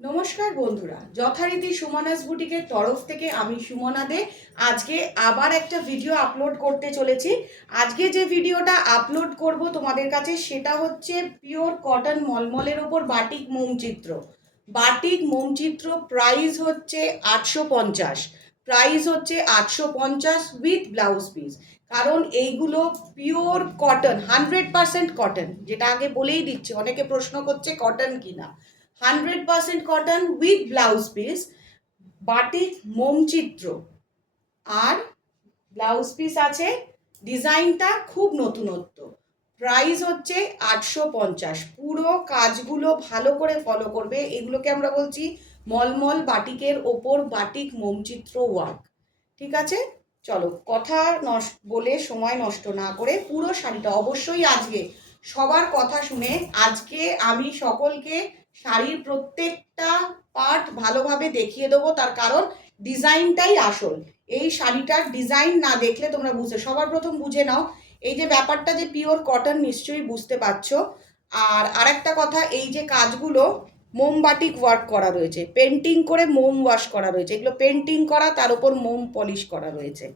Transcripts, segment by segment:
নমস্কার বন্ধুরা, যথারীতি সুমনাস বুটিকের তরফ থেকে আমি সুমনা দে আজকে আবার একটা ভিডিও আপলোড করতে চলেছি। আজকে যে ভিডিওটা আপলোড করব তোমাদের কাছে সেটা হচ্ছে পিওর কটন মলমলের ওপর বাটিক মোমচিত্র। বাটিক মোমচিত্র প্রাইস হচ্ছে 850, প্রাইস হচ্ছে 850 উইথ ব্লাউজ পিস। কারণ এইগুলো পিওর কটন, 100% কটন, যেটা আগে বলেই দিচ্ছি, অনেকে প্রশ্ন করছে কটন কিনা। 100% cotton with blouse piece, batik মোমচিত্র, আর ব্লাউজ পিস আছে। ডিজাইনটা খুব নতুনত্ব। প্রাইস হচ্ছে 850। পুরো কাজগুলো ভালো করে ফলো করবে। এগুলোকে আমরা বলছি মলমল বাটিকের ওপর বাটিক মোমচিত্র ওয়ার্ক। ঠিক আছে, চলো কথা বলে সময় নষ্ট না করে পুরো শাড়িটা অবশ্যই আজকে সবার কথা শুনে আজকে আমি সকলকে শাড়ির প্রত্যেকটা পার্ট ভালোভাবে দেখিয়ে দেবো। তার কারণ ডিজাইনটাই আসল। এই শাড়িটার ডিজাইন না দেখলে তোমরা সবার প্রথম বুঝে নাও এই যে ব্যাপারটা যে পিওর কটন, নিশ্চয়ই বুঝতে পারছো। আর আরেকটা কথা, এই যে কাজগুলো মোমবাটিক ওয়ার্ক করা রয়েছে, পেন্টিং করে মোম ওয়াশ করা রয়েছে, এগুলো পেন্টিং করা, তার উপর মোম পলিশ করা রয়েছে।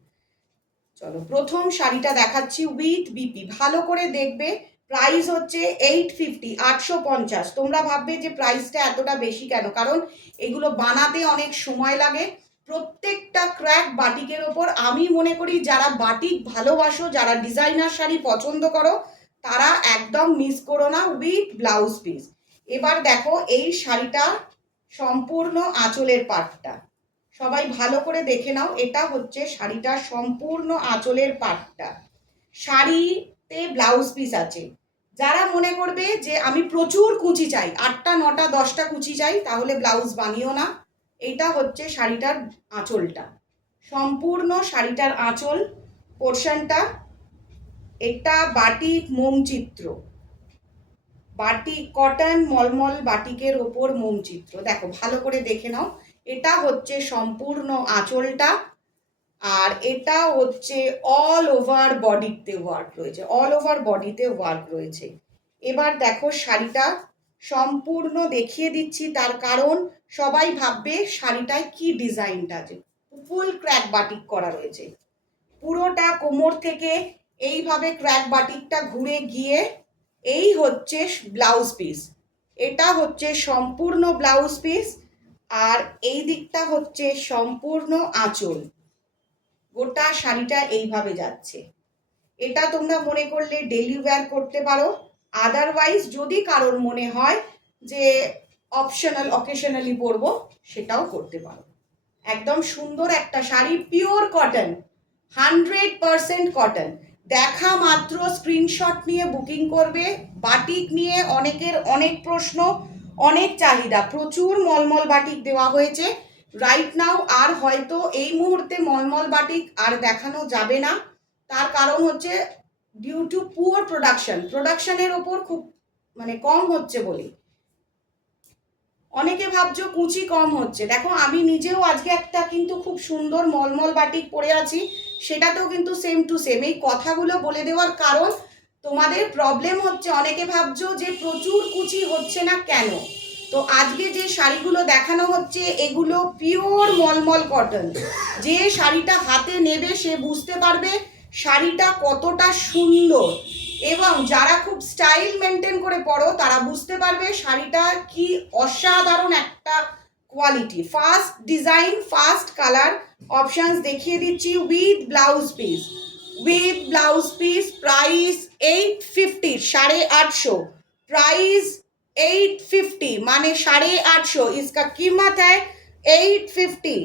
চলো প্রথম শাড়িটা দেখাচ্ছি উইথ বিপি, ভালো করে দেখবে। প্রাইস হচ্ছে 850, 850। তোমরা ভাববে যে প্রাইসটা এতটা বেশি কেন, কারণ এগুলো বানাতে অনেক সময় লাগে। প্রত্যেকটা ক্র্যাক বাটিকের ওপর। আমি মনে করি যারা বাটিক ভালোবাসো, যারা ডিজাইনার শাড়ি পছন্দ করো, তারা একদম মিস করো না উইথ ব্লাউজ পিস। এবার দেখো এই শাড়িটা সম্পূর্ণ আঁচলের পাটটা সবাই ভালো করে দেখে নাও। এটা হচ্ছে শাড়িটার সম্পূর্ণ আঁচলের পাটটা। শাড়িতে ব্লাউজ পিস আছে। যারা মনে করবে যে আমি প্রচুর কুচি চাই, 8টা 9টা 10টা কুচি চাই, তাহলে ব্লাউজ বানিও না। এটা হচ্ছে শাড়িটার আঁচলটা, সম্পূর্ণ শাড়িটার আঁচল পোর্শনটা। এটা বাটিক মোমচিত্র, বাটিক কটন মলমল বাটিকের ওপর মোমচিত্র। দেখো ভালো করে দেখে নাও। এটা হচ্ছে সম্পূর্ণ আঁচলটা, আর এটা হচ্ছে অল ওভার বডিতে ওয়ার্ক রয়েছে, অল ওভার বডিতে ওয়ার্ক রয়েছে। এবার দেখো শাড়িটা সম্পূর্ণ দেখিয়ে দিচ্ছি, তার কারণ সবাই ভাববে শাড়িটায় কি ডিজাইনটা আছে। ফুল ক্র্যাক বাটিক করা রয়েছে, পুরোটা কোমর থেকে এইভাবে ক্র্যাক বাটিকটা ঘুরে গিয়ে এই হচ্ছে ব্লাউজ পিস। এটা হচ্ছে সম্পূর্ণ ব্লাউজ পিস, আর এই দিকটা হচ্ছে সম্পূর্ণ আঁচল। গোটা শাড়িটা এইভাবে যাচ্ছে। এটা তোমরা মনে করলে ডেলি ওয়্যার করতে পারো। আদারওয়াইজ যদি কারোর মনে হয় যে অপশনাল অকেশনালি পরবো, সেটাও করতে পারো। একদম সুন্দর একটা শাড়ি, পিওর কটন, 100% কটন। দেখা মাত্র স্ক্রিনশট নিয়ে বুকিং করবে। বাটিক নিয়ে অনেকের অনেক প্রশ্ন, অনেক চাহিদা, প্রচুর মলমল বাটিক দেওয়া হয়েছে। রাইট নাও আর হয়তো এই মুহূর্তে মলমল বাটিক আর দেখানো যাবে না। তার কারণ হচ্ছে ডিউ টু পুয়ার প্রোডাকশনের ওপর খুব কম হচ্ছে বলে। অনেকে ভাবছো কুচি কম হচ্ছে, দেখো আমি নিজেও আজকে একটা কিন্তু খুব সুন্দর মলমল বাটিক পরে আছি, সেটাতেও কিন্তু সেম টু সেম। এই কথাগুলো বলে দেওয়ার কারণ তোমাদের প্রবলেম হচ্ছে, অনেকে ভাবছো যে প্রচুর কুচি হচ্ছে না কেন। তো আজকে যে শাড়িগুলো দেখানো হচ্ছে এগুলো পিওর মলমল কটন। যে শাড়িটা হাতে নেবে সে বুঝতে পারবে শাড়িটা কতটা সুন্দর, এবং যারা খুব স্টাইল মেনটেন করে পরো তারা বুঝতে পারবে শাড়িটা কি অসাধারণ একটা quality. First design, first colour options দেখিয়ে দিচ্ছি with blouse piece. With blouse piece price 850, 850। Price 850 माने 850, इसका कीमत है 850,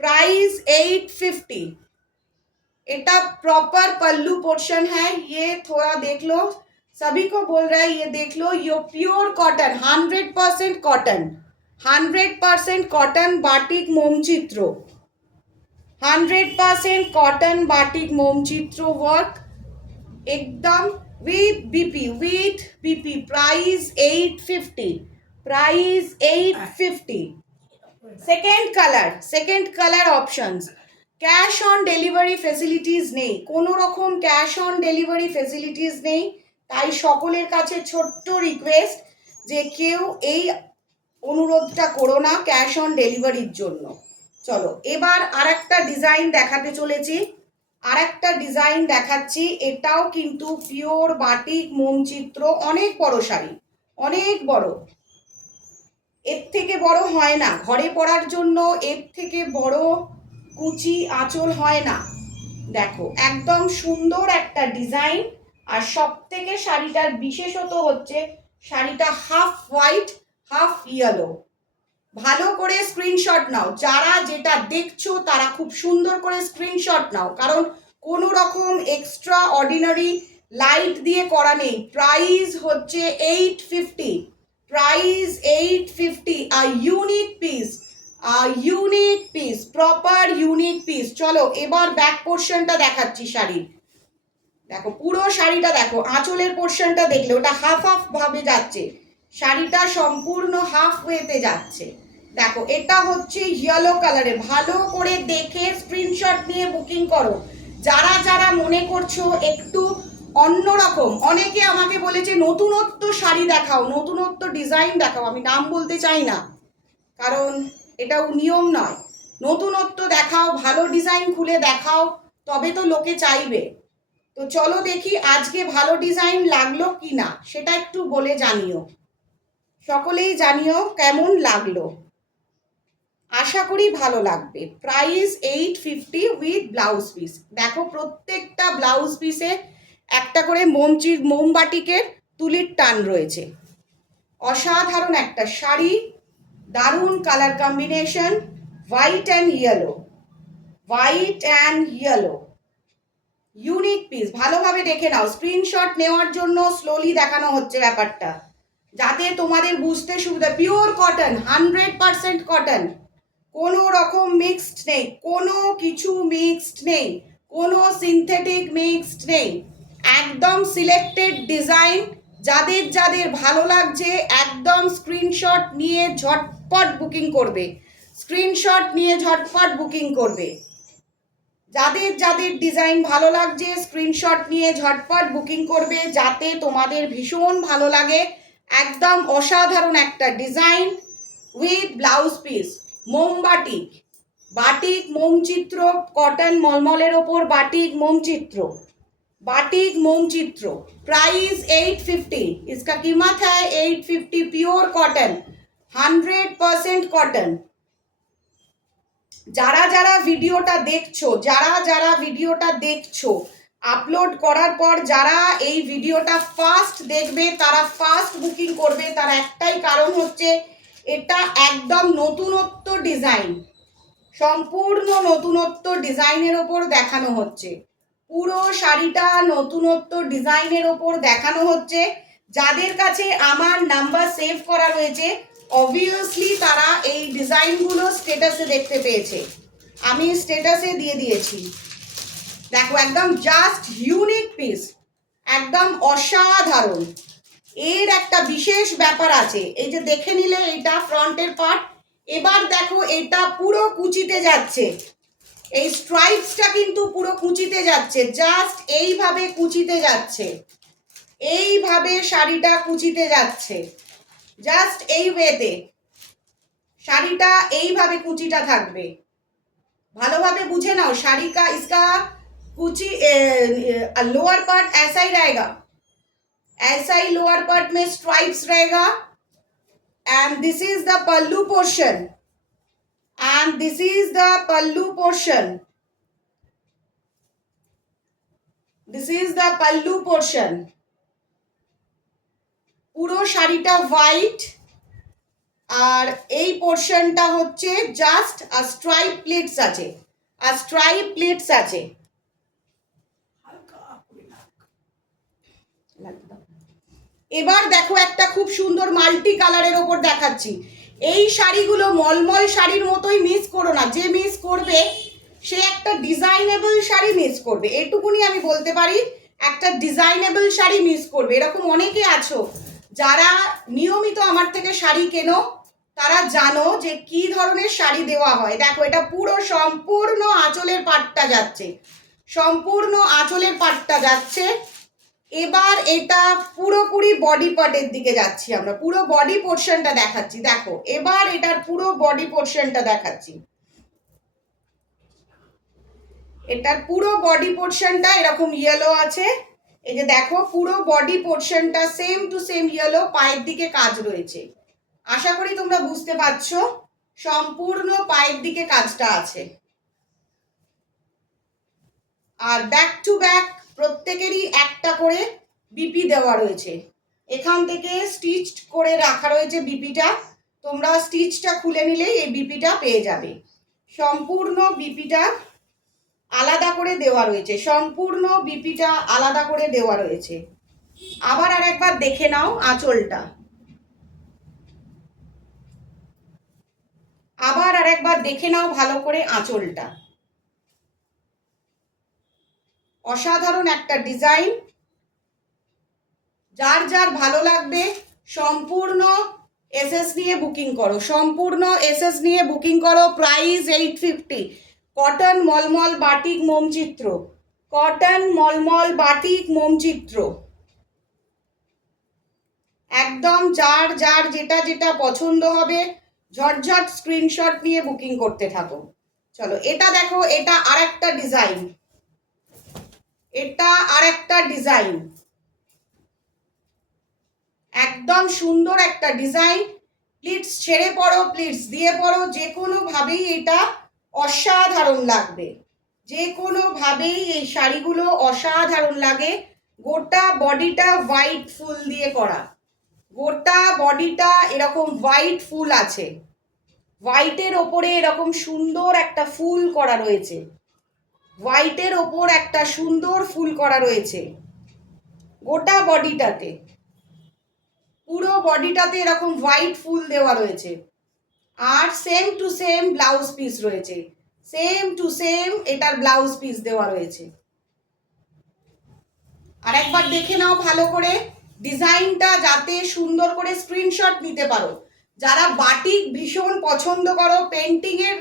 प्राइस 850। এটা प्रॉपर पल्लू पोर्शन है, ये थोड़ा देख लो। सभी को बोल रहा है ये देख लो, ये pure cotton, 100% cotton, 100% cotton batik मोमचित्र, 100% कॉटन बाटिक मोमचित्र वर्क एकदम with BP, price 850, price 850। Second colour options. Cash on delivery facilities নেই, কোনো রকম ক্যাশ অন ডেলিভারি ফেসিলিটিস নেই। তাই সকলের কাছে ছোট্ট রিকোয়েস্ট যে কেউ এই অনুরোধটা করো না ক্যাশ অন ডেলিভারির জন্য। চলো এবার আরেকটা ডিজাইন দেখাতে চলেছি, আরেকটা ডিজাইন দেখাচ্ছি। এটাও কিন্তু পিওর বাটিক মোমচিত্র, অনেক বড় শাড়ি, অনেক বড়, এর থেকে বড় হয় না ঘরে পরার জন্য, এর থেকে বড় কুচি আঁচল হয় না। দেখো একদম সুন্দর একটা ডিজাইন। আর সব থেকে শাড়িটার বিশেষত হচ্ছে শাড়িটা হাফ হোয়াইট হাফ ইয়েলো। ভালো করে স্ক্রিনশট নাও, যারা যেটা দেখছো তারা খুব সুন্দর করে স্ক্রিনশট নাও, কারণ কোনো রকম এক্সট্রা অর্ডিনারি লাইট দিয়ে করা নেই। প্রাইস হচ্ছে 850, প্রাইস 850, আর unique piece, unique piece, proper unique piece. চলো এবার ব্যাক পোর্শনটা দেখাচ্ছি শাড়ির। দেখো পুরো শাড়িটা দেখো, আঁচলের পোর্শনটা দেখলে ওটা হাফ হাফ ভাবে যাচ্ছে, শাড়িটা সম্পূর্ণ হাফ ওয়েতে যাচ্ছে। দেখো এটা হচ্ছে ইয়েলো কালারে, ভালো করে দেখে স্ক্রিনশট নিয়ে বুকিং করো। যারা যারা মনে করছো একটু অন্যরকম, অনেকে আমাকে বলেছে নতুনত্ব শাড়ি দেখাও, নতুনত্ব ডিজাইন দেখাও। আমি নাম বলতে চাই না, কারণ এটাও নিয়ম নয়। নতুনত্ব দেখাও, ভালো ডিজাইন খুলে দেখাও, তবে তো লোকে চাইবে। তো চলো দেখি আজকে ভালো ডিজাইন লাগলো কি না, সেটা একটু বলে জানিও, সকলেই জানিও কেমন লাগলো। আশা করি ভালো লাগবে। Price 850 with blouse piece. দেখো প্রত্যেকটা ব্লাউজ পিসে একটা করে মোমবাটিকের তুলির টান রয়েছে। অসাধারণ একটা শাড়ি, দারুণ colour combination, white and yellow, white and yellow, unique piece. ভালোভাবে দেখে নাও, স্ক্রিনশট নেওয়ার জন্য স্লোলি দেখানো হচ্ছে ব্যাপারটা, যাতে তোমাদের বুঝতে সুবিধা। পিওর কটন, 100% কটন, কোনো রকম মিক্সড নেই, কোনো কিছু মিক্সড নেই, কোনো সিনথেটিক মিক্সড নেই, একদম সিলেক্টেড ডিজাইন। যাদের যাদের ভালো লাগছে একদম স্ক্রিনশট নিয়ে ঝটপট বুকিং করবে, স্ক্রিনশট নিয়ে ঝটপট বুকিং করবে। যাদের যাদের ডিজাইন ভালো লাগছে স্ক্রিনশট নিয়ে ঝটপট বুকিং করবে, যাতে তোমাদের ভীষণ ভালো লাগে। একদম অসাধারণ একটা ডিজাইন উইথ ব্লাউজ পিস, মোমবাটিক, বাটিক মোমচিত্র, কটন মলমলের ওপর বাটিক মোমচিত্র, बाटिक मोम चित्र। प्राइस 850, इसका कीमत है 850, प्योर कॉटन, 100% कॉटन। যারা যারা ভিডিওটা দেখছো, যারা যারা ভিডিওটা দেখছো আপলোড করার পর যারা এই ভিডিওটা ফার্স্ট দেখবে তারা ফার্স্ট বুকিং করবে, তার একটাই কারণ হচ্ছে এটা একদম নতুনত্ব ডিজাইন, সম্পূর্ণ নতুনত্ব ডিজাইনের ওপর দেখানো হচ্ছে। পুরো শাড়িটা নতুনত্ব ডিজাইনের ওপর দেখানো হচ্ছে। যাদের কাছে আমার নাম্বার সেভ করা রয়েছে অবভিয়াসলি তারা এই ডিজাইনগুলো স্ট্যাটাসে দেখতে পেয়েছে, আমি স্ট্যাটাসে দিয়ে দিয়েছি। দেখো একদম জাস্ট ইউনিক পিস, একদম অসাধারণ। এর একটা বিশেষ ব্যাপার আছে, এই যে দেখে নিলে এটা ফ্রন্টের পার্ট, এবার দেখো এটা পুরো কুচিতে যাচ্ছে, এই স্ট্রাইপসটা কিন্তু পুরো কুচিতে যাচ্ছে, জাস্ট এইভাবে কুচিতে যাচ্ছে, এইভাবে শাড়িটা কুচিতে যাচ্ছে, জাস্ট এই ওয়েতে শাড়িটা এইভাবে কুচিটা থাকবে। ভালোভাবে বুঝে নাও, শাড়ি का इसका कुची लोअर पार्ट ऐसा ही रहेगा, ऐसा ही लोअर पार्ट में स्ट्राइप्स रहेगा। And this is the pallu portion, and this is the pallu portion, this is the pallu portion। পুরো শাড়িটা হোয়াইট আর এই পোর্শনটা হচ্ছে জাস্ট আর স্ট্রাইপ প্লেটস আছে, আর স্ট্রাইপ প্লেটস আছে। এবার দেখো একটা খুব সুন্দর মাল্টি কালারের ওপর দেখাচ্ছি। এই শাড়িগুলো মলমল শাড়ির মতোই মিস করো না, যে মিস করবে সে একটা ডিজাইনেবল শাড়ি মিস করবে, এটুকুনি আমি বলতে পারি, একটা ডিজাইনেবল শাড়ি মিস করবে। এরকম অনেকে আছো যারা নিয়মিত আমার থেকে শাড়ি কেনো, তারা জানো যে কি ধরনের শাড়ি দেওয়া হয়। দেখো এটা পুরো সম্পূর্ণ আঁচলের পাটটা যাচ্ছে, সম্পূর্ণ আঁচলের পাটটা যাচ্ছে, এবার এটা পুরোপুরি বডি পার্টের দিকে যাচ্ছি, আমরা পুরো বডি পোর্শনটা দেখাচ্ছি। দেখো এবার এটার পুরো বডি পোর্শনটা দেখাচ্ছি। এটার পুরো বডি পোর্শনটা এরকম ইয়েলো আছে, এই যে দেখো পুরো বডি পোর্শনটা সেম টু সেম ইয়েলো, পায়ের দিকে কাজ রয়েছে। আশা করি তোমরা বুঝতে পারছো, সম্পূর্ণ পায়ের দিকে কাজটা আছে। আর ব্যাক টু ব্যাক প্রত্যেকেরই একটা করে বিপি দেওয়া রয়েছে। এখান থেকে স্টিচ করে রাখা রয়েছে বিপিটা, তোমরা স্টিচটা খুলে নিলেই এই বিপিটা পেয়ে যাবে। সম্পূর্ণ বিপিটা আলাদা করে দেওয়া রয়েছে, সম্পূর্ণ বিপিটা আলাদা করে দেওয়া রয়েছে। আবার আরেকবার দেখে নাও আঁচলটা, আবার আরেকবার দেখে নাও ভালো করে আঁচলটা। অসাধারণ একটা ডিজাইন, যার যার ভালো লাগবে সম্পূর্ণ এসএস নিয়ে বুকিং করো, সম্পূর্ণ এসএস নিয়ে বুকিং করো। প্রাইস 850। কটন মলমল বাটিক মোমচিত্র, কটন মলমল বাটিক মোমচিত্র। একদম যার যার যেটা যেটা পছন্দ হবে ঝটঝট স্ক্রিনশট নিয়ে বুকিং করতে থাকো। চলো এটা দেখো, এটা আরেকটা ডিজাইন, এটা আরেকটা ডিজাইন, একদম সুন্দর একটা ডিজাইন। প্লিটস ছেড়ে পড়ো, প্লিটস দিয়ে পড়ো, যে কোনোভাবেই এটা অসাধারণ লাগবে, যে কোনোভাবেই এই শাড়িগুলো অসাধারণ লাগে। গোটা বডিটা হোয়াইট ফুল দিয়ে করা, গোটা বডিটা এরকম হোয়াইট ফুল আছে, হোয়াইটের ওপরে এরকম সুন্দর একটা ফুল করা রয়েছে, হোয়াইটের ওপর একটা সুন্দর ফুল করা রয়েছে গোটা বডিটাতে, পুরো বডিটাতে এরকম হোয়াইট ফুল দেওয়া রয়েছে। আর same to same blouse piece রয়েছে, সেম টু সেম এটার ব্লাউজ পিস দেওয়া রয়েছে। আর একবার দেখে নাও ভালো করে ডিজাইনটা, যাতে সুন্দর করে স্ক্রিনশট নিতে পারো। যারা বাটিক ভীষণ পছন্দ করো, পেন্টিং এর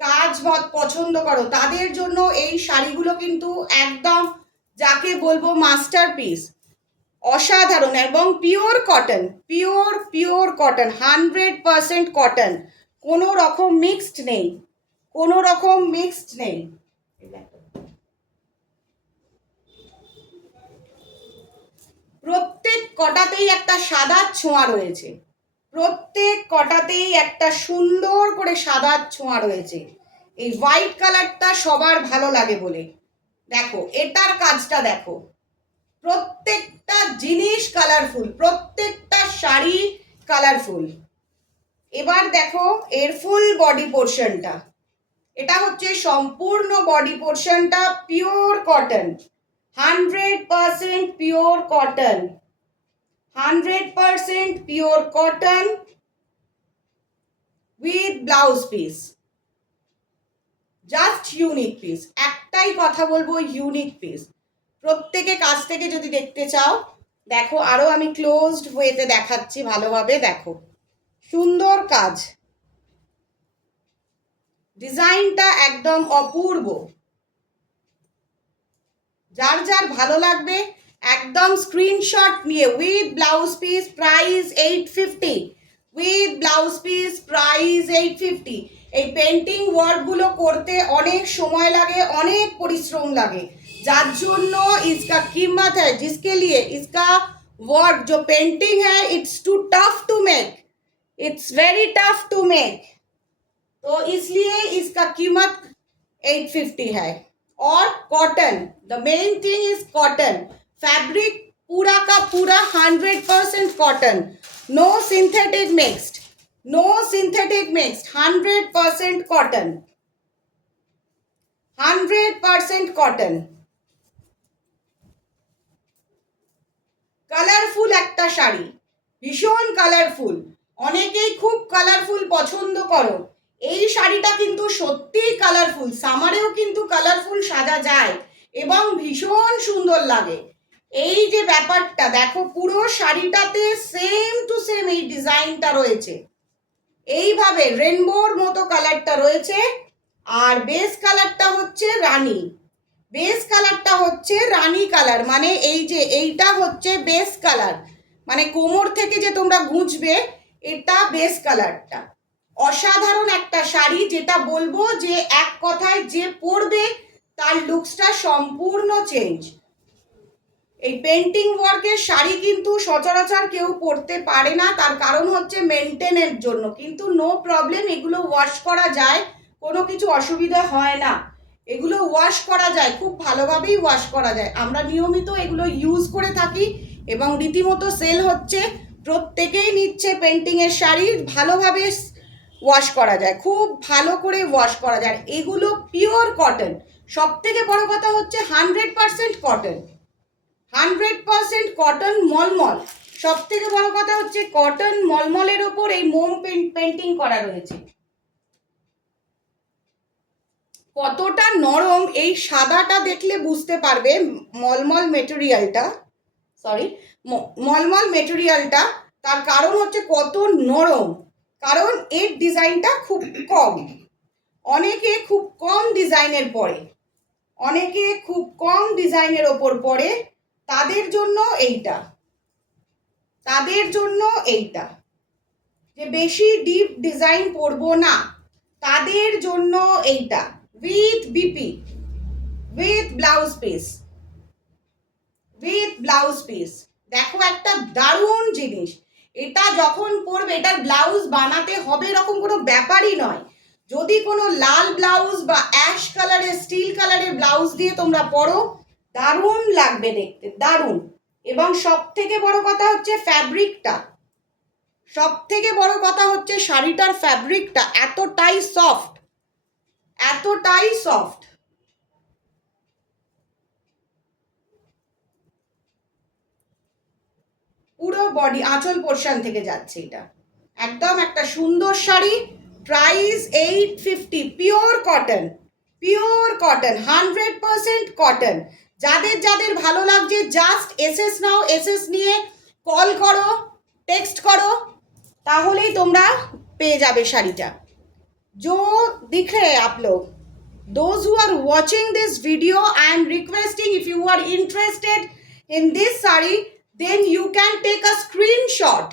কাজ পছন্দ করো, তাদের জন্য এই শাড়িগুলো কিন্তু একদম যাকে বলবো মাস্টারপিস, অসাধারণ। এবং pure cotton, pure pure cotton, 100% cotton, কোনো রকম মিক্সড নেই, কোনো রকম মিক্সড নেই। প্রত্যেক কটাতেই একটা সাদা ছোঁয়া রয়েছে, প্রত্যেক কটাতেই একটা সুন্দর করে সাদা ছোঁয়া রয়েছে। এই হোয়াইট কালারটা সবার ভালো লাগে বলে। দেখো এটার কাজটা দেখো, প্রত্যেকটা জিনিস কালারফুল, প্রত্যেকটা শাড়ি কালারফুল। এবার দেখো এর ফুল বডি পোর্শনটা, এটা হচ্ছে সম্পূর্ণ বডি পোর্শনটা pure cotton, 100% pure cotton, 100% pure cotton with blouse piece. Just unique piece, একটাই কথা বলবো, ইউনিক পিস। প্রত্যেকে কাছ থেকে যদি দেখতে চাও দেখো, আরো আমি ক্লোজড ওয়েতে দেখাচ্ছি ভালোভাবে। দেখো সুন্দর কাজ, ডিজাইনটা একদম অপূর্ব। যার যার ভালো লাগবে একদম স্ক্রিনশট নিয়ে, with blouse piece price 850, with blouse piece price 850। এই পেন্টিং ওয়ার্কগুলো করতে অনেক সময় লাগে, অনেক পরিশ্রম লাগে, যার জন্য इसका कीमत है, जिसके लिए इसका वर्क जो पेंटिंग है it's too tough to make, it's very tough to make, तो इसलिए इसका कीमत 850 है। और cotton, the main thing is cotton, fabric पूरा का पूरा 100% cotton, no synthetic mixed, no synthetic mixed, 100% cotton, 100% cotton. Colourful একটা শাড়ি, ভীষণ কালারফুল, অনেকেই খুব কালারফুল পছন্দ করো। এই শাড়িটা কিন্তু সত্যিই কালারফুল, সামারেও কিন্তু কালারফুল সাজা যায় এবং ভীষণ সুন্দর লাগে। এই যে ব্যাপারটা দেখো, পুরো শাড়িটাতে সেম টু সেম এই ডিজাইনটা রয়েছে, এইভাবে রেনবোর মতো কালারটা রয়েছে। আর বেস কালারটা হচ্ছে রানী, বেস কালারটা হচ্ছে রানী কালার, মানে এই যে এইটা হচ্ছে বেস কালার, মানে কোমর থেকে যে তোমরা গুঁজবে এটা বেস কালারটা। অসাধারণ একটা শাড়ি, যেটা বলবো যে এক কথায় যে পরবে তার লুকসটা সম্পূর্ণ চেঞ্জ। এই পেন্টিং ওয়ার্কের শাড়ি কিন্তু সচরাচর কেউ পরতে পারে না, তার কারণ হচ্ছে মেনটেনের জন্য, কিন্তু নো প্রবলেম, এগুলো ওয়াশ করা যায়, কোনো কিছু অসুবিধা হয় না, এগুলো ওয়াশ করা যায়, খুব ভালোভাবেই ওয়াশ করা যায়। আমরা নিয়মিত এগুলো ইউজ করে থাকি এবং রীতিমতো সেল হচ্ছে, প্রত্যেকেই নিচ্ছে পেন্টিংয়ের শাড়ি, ভালোভাবে ওয়াশ করা যায়, খুব ভালো করে ওয়াশ করা যায়। এগুলো পিওর কটন, সব থেকে বড় কথা হচ্ছে 100% কটন, 100% কটন মলমল। সব থেকে বড় কথা হচ্ছে কটন মলমলের ওপর এই মোম পেন্টিং করা রয়েছে। কতটা নরম, এই সাদাটা দেখলে বুঝতে পারবে মলমল মেটেরিয়ালটা, মলমল মেটেরিয়ালটা, তার কারণ হচ্ছে কত নরম, কারণ এর ডিজাইনটা খুব কম, অনেকে খুব কম ডিজাইনের পরে, অনেকে খুব কম ডিজাইনের ওপর পরে, তাদের জন্য এইটা, তাদের জন্য এইটা, যে বেশি ডিপ ডিজাইন পরবো না তাদের জন্য এইটা, with BP, with blouse piece, with blouse piece. দেখো একটা দারুণ জিনিস, এটা যখন পরবে এটার ব্লাউজ বানাতে হবে এরকম কোনো ব্যাপারই নয়। যদি কোনো লাল ব্লাউজ বা অ্যাশ কালারের স্টিল কালারের ব্লাউজ দিয়ে তোমরা পরো, দারুণ লাগবে দেখতে, দারুণ। এবং সব থেকে বড় কথা হচ্ছে ফ্যাব্রিকটা, সব থেকে বড় কথা হচ্ছে শাড়িটার ফ্যাব্রিকটা এতটাই সফট, এতটাই সফট। পুরো বডি আঁচল পোর্শন থেকে যাচ্ছে, এটা একদম একটা সুন্দর sari. Price 850, pure cotton, pure cotton, 100% cotton. যাদের যাদের ভালো লাগছে জাস্ট এসএস নাও, এসএস নিয়ে কল করো, টেক্সট করো, তাহলেই তোমরা পেয়ে যাবে শাড়িটা। जो दिख रहे हैं आप लोग, those who are watching this video, I am requesting, if you are interested in this saree, then you can take a screenshot.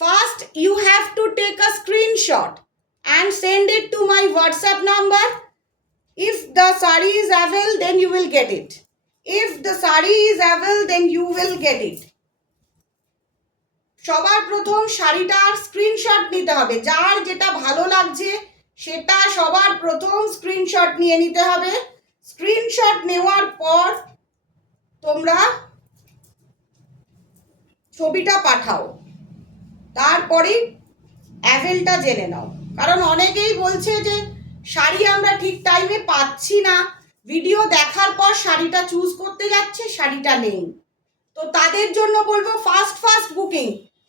First you have to take a screenshot and send it to my WhatsApp number. If the saree is available, then you will get it. If the saree is available, then you will get it. সবার প্রথম শাড়িটার screenshot নিতে হবে, যার যেটা ভালো লাগছে সেটা সবার প্রথম স্ক্রিনশট নিয়ে নিতে হবে। স্ক্রিনশট নেওয়ার পর তোমরা ছবিটা পাঠাও, তারপরে অ্যাভেলটা জেনে নাও। কারণ অনেকেই বলছে যে শাড়ি আমরা ঠিক টাইমে পাচ্ছি না, ভিডিও দেখার পর শাড়িটা চুজ করতে যাচ্ছে, শাড়িটা নেই, তো তাদের জন্য বলবো fast fast booking,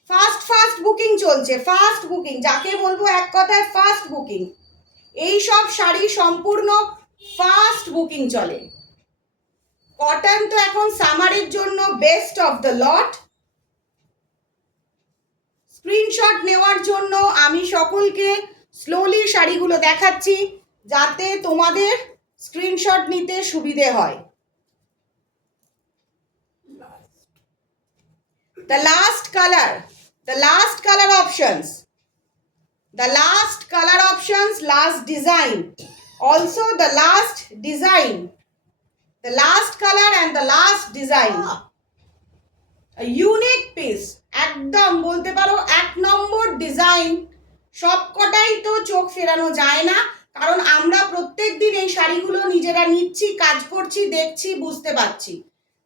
fast fast booking চলছে, ফাস্ট বুকিং, যাকে বলবো এক কথায় ফাস্ট বুকিং। এই সব শাড়ি সম্পূর্ণ ফাস্ট বুকিং চলে। কটন তো এখন সামারের জন্য best of the lot. Screenshot নেওয়ার জন্য আমি সকলকে স্লোলি শাড়িগুলো দেখাচ্ছি, যাতে তোমাদের স্ক্রিনশট নিতে সুবিধে হয়। The last color, the last color options, the last color options, last design, also the last design, the last color and the last design, a unique piece, একদম বলতে পারো এক নম্বর ডিজাইন। সবকটাই তো চোখ ফেরানো যায় না, কারণ আমরা প্রত্যেক দিন এই শাড়িগুলো নিজেরা নিচ্ছি, কাজ করছি, দেখছি, বুঝতে পারছি।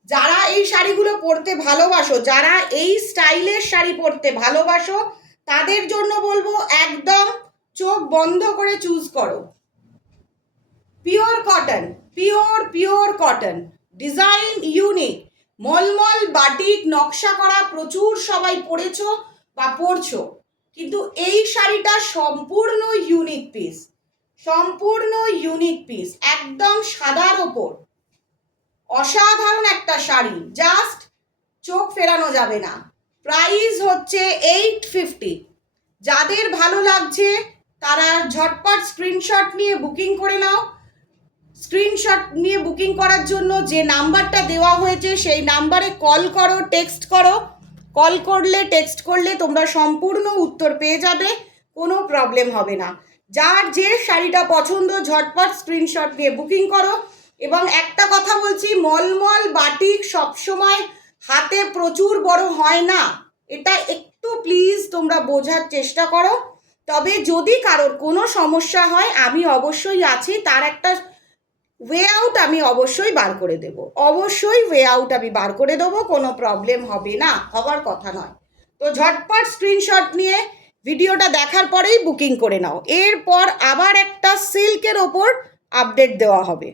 যারা এই শাড়িগুলো পরতে ভালোবাসো, যারা এই স্টাইলের শাড়ি পরতে ভালোবাসো, তাদের জন্য বলবো একদম চোখ বন্ধ করে চুজ করো। Pure cotton, pure pure cotton, design unique, মলমল বাটিক নকশা করা প্রচুর সবাই পরেছো বা পরছো, কিন্তু এই শাড়িটা সম্পূর্ণ ইউনিক পিস, সম্পূর্ণ ইউনিক পিস, একদম সাদার ওপর অসাধারণ একটা শাড়ি, জাস্ট চোখ ফেরানো যাবে না। প্রাইস হচ্ছে 850। যাদের ভালো লাগছে তারা ঝটপট স্ক্রিনশট নিয়ে বুকিং করে নাও। স্ক্রিনশট নিয়ে বুকিং করার জন্য যে নাম্বারটা দেওয়া হয়েছে সেই নাম্বারে কল করো, টেক্সট করো। কল করলে, টেক্সট করলে তোমরা সম্পূর্ণ উত্তর পেয়ে যাবে, কোনো প্রবলেম হবে না। যার যে শাড়িটা পছন্দ ঝটপট স্ক্রিনশট নিয়ে বুকিং করো। এবং একটা কথা বলছি, মলমল বাটিক সবসময় হাতে প্রচুর বড় হয় না, এটা একটু প্লিজ তোমরা বোঝার চেষ্টা করো। তবে যদি কারোর কোনো সমস্যা হয় আমি অবশ্যই আছি, তার একটা ওয়ে আউট আমি অবশ্যই বার করে দেব, অবশ্যই ওয়ে আউট আমি বার করে দেবো, কোনো প্রবলেম হবে না, হবার কথা নয়। তো ঝটপট স্ক্রিনশট নিয়ে ভিডিওটা দেখার পরেই বুকিং করে নাও। এরপর আবার একটা সিল্কের ওপর আপডেট দেওয়া হবে।